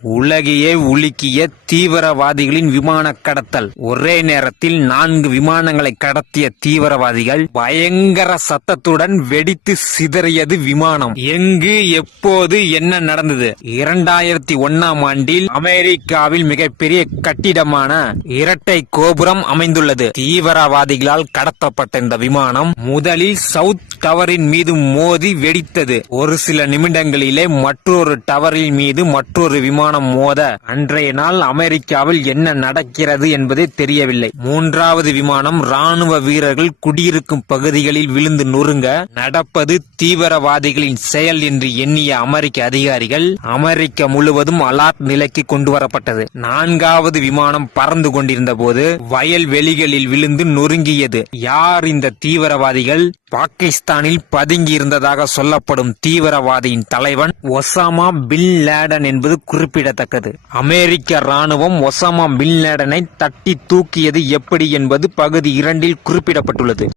உலகையே உலுக்கிய தீவிரவாதிகளின் விமான கடத்தல். ஒரே நேரத்தில் நான்கு விமானங்களை கடத்திய தீவிரவாதிகள் பயங்கர சத்தத்துடன் வெடித்து சிதறியது விமானம். எங்கு எப்போது என்ன நடந்தது? இரண்டாயிரத்தி ஒன்னாம் ஆண்டில் அமெரிக்காவில் மிகப்பெரிய கட்டிடமான இரட்டை கோபுரம் அமைந்துள்ளது. தீவிரவாதிகளால் கடத்தப்பட்ட இந்த விமானம் முதலில் சவுத் டவரின் மீது மோதி வெடித்தது. ஒரு சில நிமிடங்களிலே மற்றொரு டவரின் மீது மற்றொரு விமானம் மோத அன்றைய நாள் அமெரிக்காவில் என்ன நடக்கிறது என்பதே தெரியவில்லை. மூன்றாவது விமானம் ராணுவ வீரர்கள் குடியிருக்கும் பகுதிகளில் விழுந்து நொறுங்க நடப்பது தீவிரவாதிகளின் செயல் என்று எண்ணிய அமெரிக்க அதிகாரிகள் அமெரிக்கா முழுவதும் அலாட் நிலைக்கு கொண்டு வரப்பட்டது. நான்காவது விமானம் பறந்து கொண்டிருந்த போது வயல்வெளிகளில் விழுந்து நொறுங்கியது. யார் இந்த தீவிரவாதிகள்? பாகிஸ்தான் பாகிஸ்தானில் பதுங்கி இருந்ததாக சொல்லப்படும் தீவிரவாதியின் தலைவன் ஒசாமா பின் லேடன் என்பது குறிப்பிடத்தக்கது. அமெரிக்க ராணுவம் ஒசாமா பின் லேடனை தட்டி தூக்கியது எப்படி என்பது பகுதி இரண்டில் குறிப்பிடப்பட்டுள்ளது.